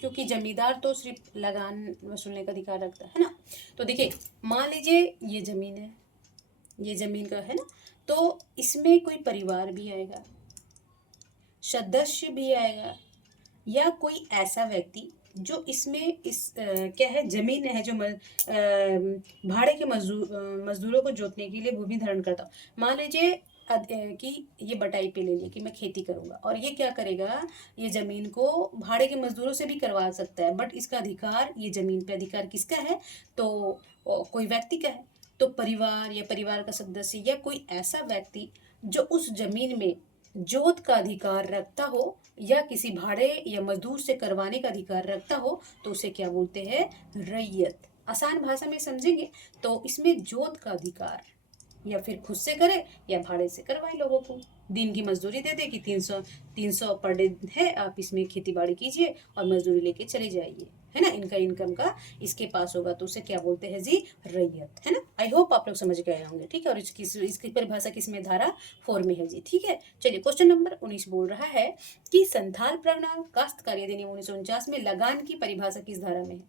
क्योंकि जमींदार तो सिर्फ लगान वसूलने का अधिकार रखता है ना। तो देखिए मान लीजिए ये जमीन है, ये जमीन का है ना, तो इसमें कोई परिवार भी आएगा, सदस्य भी आएगा, या कोई ऐसा व्यक्ति जो इसमें क्या है, जमीन है जो भाड़े के मजदूरों को जोतने के लिए भूमि धारण करता हूँ। मान लीजिए कि ये बटाई पे ले लिया कि मैं खेती करूंगा, और ये क्या करेगा, ये जमीन को भाड़े के मजदूरों से भी करवा सकता है, बट इसका अधिकार, ये जमीन पे अधिकार किसका है, तो कोई व्यक्ति का है। तो परिवार या परिवार का सदस्य या कोई ऐसा व्यक्ति जो उस जमीन में जोत का अधिकार रखता हो या किसी भाड़े या मजदूर से करवाने का अधिकार रखता हो, तो उसे क्या बोलते हैं, रैयत। आसान भाषा में समझेंगे तो इसमें जोत का अधिकार या फिर खुद से करे या भाड़े से करवाए लोगों को, दिन की मजदूरी दे दे कि 300 पर डे है, आप इसमें खेती बाड़ी कीजिए और मजदूरी लेके चले जाइए, है ना, इनका इनकम का इसके पास होगा, तो उसे क्या बोलते हैं जी, रैयत, है ना। आई होप आप लोग समझ गए होंगे, ठीक है। और इसकी परिभाषा किसमें, धारा 4 में है जी, ठीक है। चलिए क्वेश्चन नंबर 19 बोल रहा है कि संथाल परगना काश्तकारी अधिनियम 1949 में लगान की परिभाषा किस धारा में है।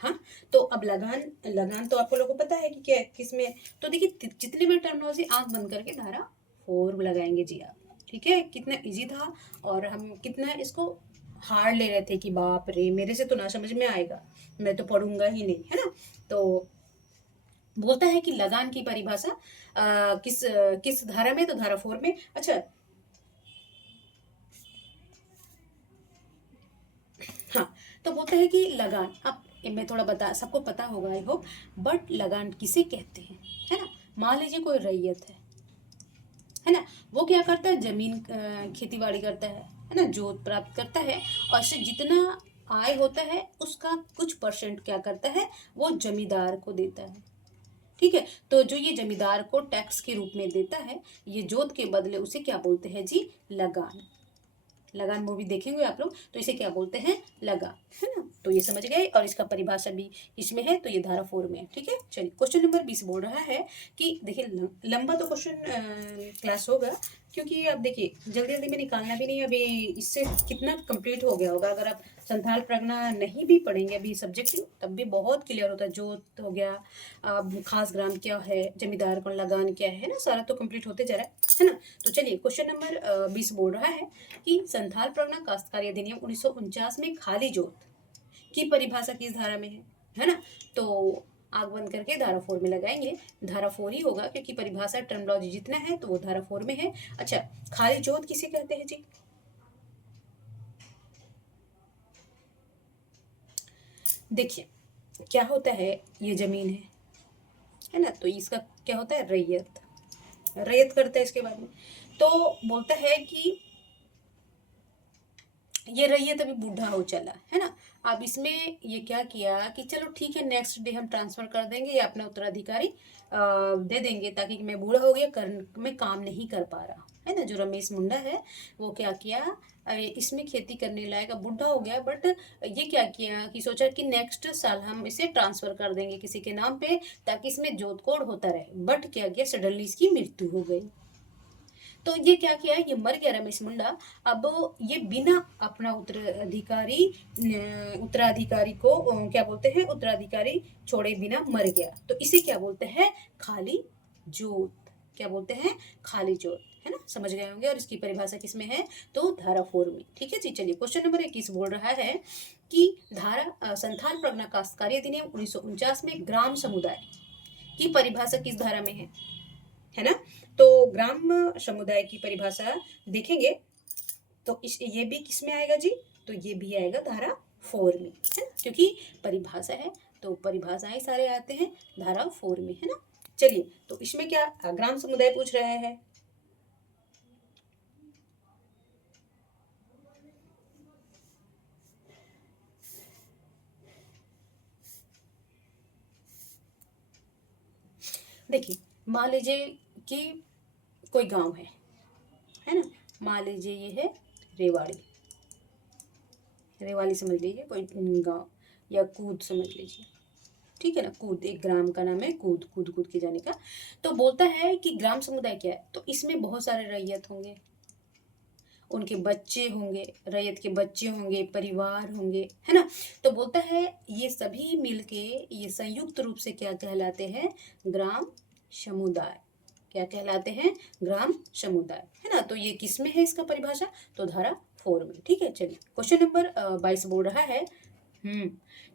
हाँ, तो अब लगान, लगान तो आपको लोगों को पता है कि क्या किसमें, तो देखिए जितने भी टर्मिनोलॉजी आंख बंद करके धारा 4 लगाएंगे जी आप, ठीक है। कितना इजी था, और हम कितना इसको हार्ड ले रहे थे कि बाप रे मेरे से तो ना समझ में आएगा, मैं तो पढ़ूंगा ही नहीं, है ना। तो बोलता है कि लगान की परिभाषा किस धारा में, तो धारा 4 में। अच्छा, हाँ, तो बोलता है कि लगान, अब मैं थोड़ा बता, सबको पता होगा आई होप, बट लगान किसे कहते हैं, है ना। मान लीजिए कोई रैयत है ना, वो क्या करता है, जमीन खेती बाड़ी करता है ना, जोत प्राप्त करता है, और इससे जितना आय होता है उसका कुछ परसेंट क्या करता है, वो जमींदार को देता है, ठीक है। तो जो ये जमींदार को टैक्स के रूप में देता है, ये जोत के बदले, उसे क्या बोलते हैं जी, लगान। लगान मूवी देखेंगे आप लोग, तो इसे क्या बोलते हैं, लगान, है ना। तो ये समझ गए, और इसका परिभाषा भी इसमें है, तो ये धारा 4 में है, ठीक है। चलिए क्वेश्चन नंबर 20 बोल रहा है कि देखिए लंबा तो क्वेश्चन क्लास होगा, क्योंकि आप देखिए जल्दी जल्दी में निकालना भी नहीं, अभी इससे कितना कंप्लीट हो गया होगा। अगर आप संथाल प्रगना नहीं भी पढ़ेंगे अभी सब्जेक्टिव, तब भी बहुत क्लियर होता है, जोत हो गया, खास ग्राम क्या है, जमींदार को लगान क्या है ना, सारा तो कंप्लीट होते जा रहा है ना। तो चलिए क्वेश्चन नंबर 20 बोल रहा है कि संथाल प्रगना काश्तकारी अधिनियम 1949 में खाली जोत की परिभाषा किस धारा में है ना। तो आग बंद करके धारा 4 में लगाएंगे, धारा 4 ही होगा, क्योंकि परिभाषा टर्मिनोलॉजी जितना है तो वो धारा 4 में है। अच्छा, खाली जोत किसे कहते हैं जी, देखिए क्या होता है, ये जमीन है ना, तो इसका क्या होता है, रैयत, रैयत करता है इसके बाद में। तो बोलता है कि ये रैयत अभी बूढ़ा हो चला है ना। अब इसमें ये क्या किया कि चलो ठीक है, नेक्स्ट डे हम ट्रांसफर कर देंगे या अपना उत्तराधिकारी दे देंगे, ताकि मैं बूढ़ा हो गया, कर मैं काम नहीं कर पा रहा, है ना। जो रमेश मुंडा है वो क्या किया, इसमें खेती करने लायक, अब बूढ़ा हो गया, बट ये क्या किया कि सोचा कि नेक्स्ट साल हम इसे ट्रांसफर कर देंगे किसी के नाम पे, ताकि इसमें जोत कोड होता रहे। बट क्या किया, सडनली इसकी मृत्यु हो गई। तो ये क्या किया, ये मर गया रमेश मुंडा। अब ये बिना अपना उत्तराधिकारी को क्या बोलते हैं, उत्तराधिकारी छोड़े बिना मर गया, तो इसे क्या बोलते हैं, खाली जोत। क्या बोलते हैं, खाली जोत, है ना, समझ गए होंगे। और इसकी परिभाषा किसमें है, तो धारा 4 में, ठीक है जी। चलिए क्वेश्चन नंबर 21 बोल रहा है कि धारा संथाल प्रगना काश्तकारी अधिनियम 1949 में ग्राम समुदाय की परिभाषा किस धारा में है ना। तो ग्राम समुदाय की परिभाषा देखेंगे तो ये भी किस में आएगा जी, तो ये भी आएगा धारा 4 में, है ना, क्योंकि परिभाषा है तो परिभाषाएं सारे आते हैं धारा 4 में, है ना। चलिए, तो इसमें क्या ग्राम समुदाय पूछ रहे हैं, देखिए मान लीजिए कि कोई गांव है ना, मान लीजिए ये है रेवाड़ी, रेवाड़ी समझ लीजिए कोई गांव, या कूद समझ लीजिए, ठीक है ना। कूद एक ग्राम का नाम है, कूद कूद कूद के जाने का। तो बोलता है कि ग्राम समुदाय क्या है, तो इसमें बहुत सारे रैयत होंगे, उनके बच्चे होंगे, रैयत के बच्चे होंगे, परिवार होंगे, है ना। तो बोलता है ये सभी मिलके ये संयुक्त रूप से क्या कहलाते हैं, ग्राम समुदाय। क्या कहलाते हैं, ग्राम समुदाय, है ना। तो ये किस में है इसका परिभाषा, तो धारा 4 में, ठीक है। चलिए क्वेश्चन नंबर 22 बोल रहा है हम्म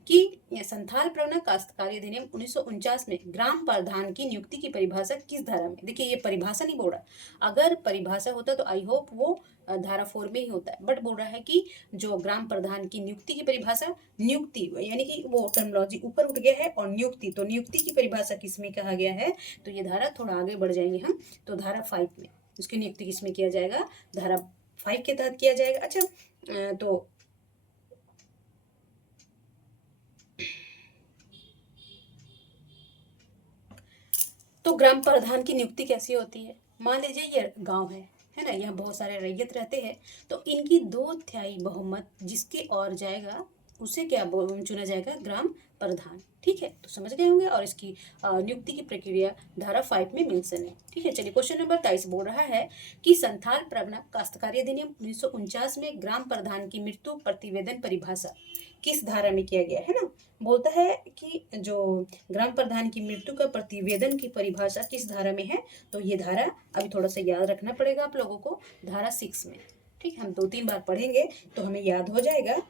कि संथाल प्रवना काश्तकारी अधिनियम 1949 में ग्राम प्रधान की नियुक्ति की परिभाषा किस धारा में, देखिए ये परिभाषा नहीं बोल रहा, अगर परिभाषा होता तो आई होप वो धारा 4 में ही होता है, बट बोल रहा है कि जो ग्राम प्रधान की नियुक्ति की परिभाषा, नियुक्ति यानी कि वो टर्मिनोलॉजी ऊपर उठ गया है, और नियुक्ति, तो नियुक्ति की परिभाषा किस में कहा गया है, तो ये धारा थोड़ा आगे बढ़ जाएंगे हम, तो धारा 5 में उसकी नियुक्ति किस में किया जाएगा, धारा 5 के तहत किया जाएगा। अच्छा तो ग्राम प्रधान की नियुक्ति कैसी होती है, मान लीजिए ये गांव है ना, यहाँ बहुत सारे रैयत रहते हैं, तो इनकी 2/3 बहुमत जिसके और जाएगा उसे क्या चुना जाएगा, ग्राम प्रधान। ठीक है, तो समझ गए होंगे, और इसकी नियुक्ति की प्रक्रिया धारा 5 में मेंशन है। ठीक है, चलिए क्वेश्चन नंबर 23 बोल रहा है कि संथाल प्रवना काश्तकारी अधिनियम 1949 में ग्राम प्रधान की मृत्यु प्रतिवेदन परिभाषा किस धारा में किया गया है ना, बोलता है कि जो ग्राम प्रधान की मृत्यु का प्रतिवेदन की परिभाषा किस धारा में है, तो ये धारा अभी थोड़ा सा याद रखना पड़ेगा आप लोगों को, धारा 6 में। ठीक है, हम 2-3 बार पढ़ेंगे तो हमें याद हो जाएगा।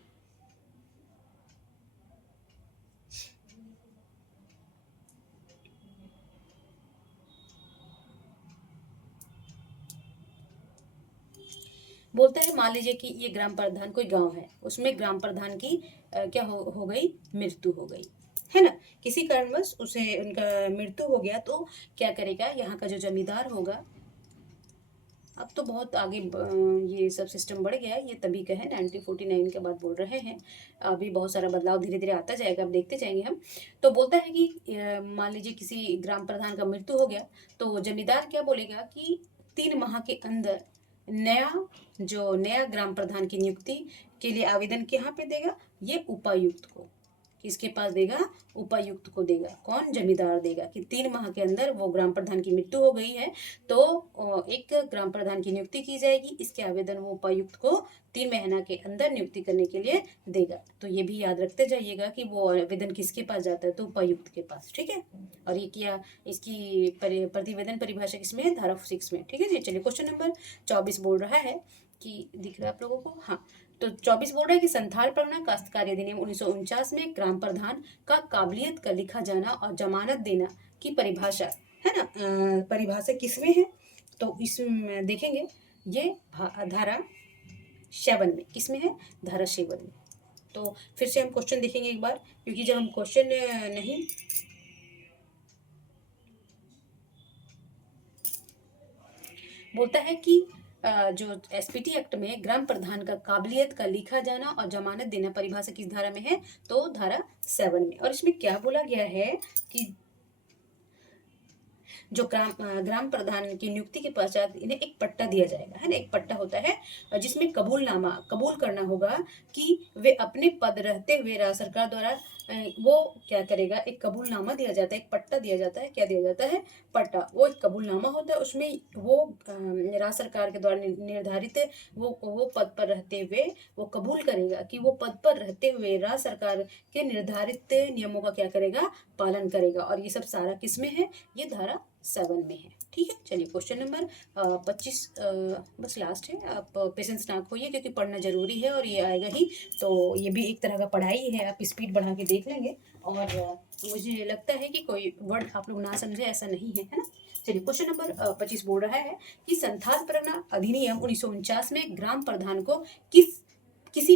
बोलता है मान लीजिए कि ये ग्राम प्रधान कोई गांव है, उसमें ग्राम प्रधान की क्या हो गई, मृत्यु हो गई है ना, किसी कारणवश उसे उनका मृत्यु हो गया, तो क्या करेगा, यहाँ का जो जमींदार होगा, अब तो बहुत आगे ये सब सिस्टम बढ़ गया है, ये तभी का है, 1949 के बाद बोल रहे हैं, अभी बहुत सारा बदलाव धीरे धीरे आता जाएगा, अब देखते जाएंगे हम। तो बोलता है कि मान लीजिए किसी ग्राम प्रधान का मृत्यु हो गया, तो जमींदार क्या बोलेगा कि 3 माह के अंदर नया ग्राम प्रधान की नियुक्ति के लिए आवेदन कहाँ पे देगा, ये उपायुक्त को, किसके पास देगा, उपायुक्त को देगा, कौन, जमींदार देगा, कि 3 माह के अंदर वो ग्राम प्रधान की मृत्यु हो गई है, तो एक ग्राम प्रधान की नियुक्ति की जाएगी, इसके आवेदन वो उपायुक्त को 3 महीना के अंदर नियुक्ति करने के लिए देगा। तो ये भी याद रखते जाइएगा कि वो आवेदन किसके पास जाता है, तो उपायुक्त के पास। ठीक है, और ये क्या, इसकी प्रतिवेदन परिभाषा किसमें है, धारा 6 में। ठीक है जी, चलिए क्वेश्चन नंबर 24 बोल रहा है कि, दिख रहा है आप लोगों को, हाँ, तो 24 बोल रहा है कि संथाल प्रवना काश्तकारी अधिनियम 1949 में ग्राम प्रधान का काबिलियत का लिखा जाना और जमानत देना की परिभाषा है ना, परिभाषा किसमें है, तो इसमें देखेंगे ये धारा 7 में, किसमें है, धारा 7 में। तो फिर से हम क्वेश्चन देखेंगे एक बार, क्योंकि जब हम क्वेश्चन नहीं, बोलता है कि जो एसपीटी एक्ट में ग्राम प्रधान का काबिलियत का लिखा जाना और जमानत देना परिभाषा किस धारा में है, तो धारा 7 में। और इसमें क्या बोला गया है कि जो ग्राम प्रधान की नियुक्ति के पश्चात इन्हें एक पट्टा दिया जाएगा, है ना, एक पट्टा होता है जिसमें कबूलनामा कबूल करना होगा कि वे अपने पद रहते हुए राज्य सरकार द्वारा वो क्या करेगा, एक कबूलनामा दिया जाता है, एक पट्टा दिया जाता है, क्या दिया जाता है, पट्टा, वो एक कबूलनामा होता है, उसमें वो राज्य सरकार के द्वारा निर्धारित वो पद पर रहते हुए वो कबूल करेगा कि वो पद पर रहते हुए राज्य सरकार के निर्धारित नियमों का क्या करेगा, पालन करेगा, और ये सब सारा किस में है, ये धारा 7 में है। ठीक है, चलिए क्वेश्चन नंबर 25 बस लास्ट है, आप पेशेंस ना खोइए क्योंकि पढ़ना जरूरी है और ये आएगा ही, तो ये भी एक तरह का पढ़ाई है, आप स्पीड बढ़ा के देख लेंगे, और मुझे लगता है कि कोई वर्ड आप लोग ना समझे ऐसा नहीं है, है ना। चलिए क्वेश्चन नंबर 25 बोल रहा है कि संथाल प्रगणना अधिनियम 1949 में ग्राम प्रधान को किसी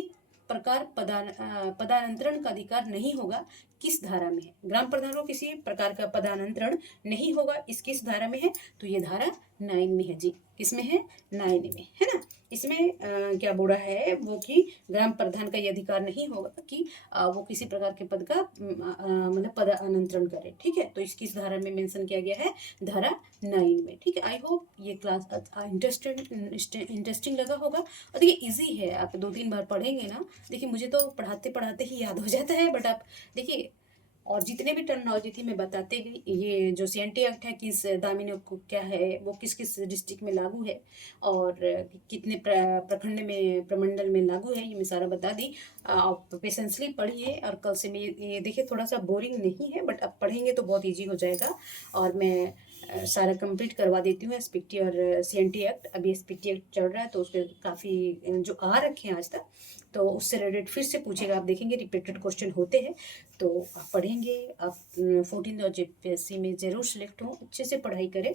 प्रकार पदांतरण का अधिकार नहीं होगा, किस धारा में है, ग्राम प्रधान को किसी प्रकार का पदांतरण नहीं होगा, इस किस धारा में है, तो ये धारा 9 में है जी, किसमें है, 9 में, है ना। इसमें क्या बोल रहा है वो कि ग्राम प्रधान का ये अधिकार नहीं होगा कि वो किसी प्रकार के पद का मतलब पदांतरण करे। ठीक है, तो इसकी इस धारा में मेंशन किया गया है, धारा 9 में। ठीक है, आई होप ये क्लास इंटरेस्टिंग लगा होगा, और देखिए इजी है, आप 2-3 बार पढ़ेंगे ना, देखिए मुझे तो पढ़ाते पढ़ाते ही याद हो जाता है, बट आप देखिए, और जितने भी टर्मिनोलॉजी थी मैं बताते गई, ये जो सीएनटी एक्ट है किस दामिनी को क्या है, वो किस किस डिस्ट्रिक्ट में लागू है, और कितने प्रखंड में प्रमंडल में लागू है, ये मैं सारा बता दी। आप पेशेंसली पढ़िए, और कल से मैं ये देखिए थोड़ा सा बोरिंग नहीं है, बट अब पढ़ेंगे तो बहुत ईजी हो जाएगा, और मैं सारा कंप्लीट करवा देती हूँ। एसपीटी और सीएनटी एक्ट, अभी एसपीटी एक्ट चल रहा है तो उसके काफ़ी जो आ रखे हैं आज तक, तो उससे रिलेटेड फिर से पूछेगा। आप देखेंगे रिपीटेड क्वेश्चन होते हैं, तो आप पढ़ेंगे, आप 14th और जेपीएससी में ज़रूर सिलेक्ट हों। अच्छे से पढ़ाई करें,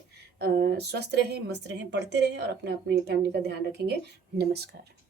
स्वस्थ रहें, मस्त रहें, पढ़ते रहें और अपना अपनी फैमिली का ध्यान रखेंगे। नमस्कार।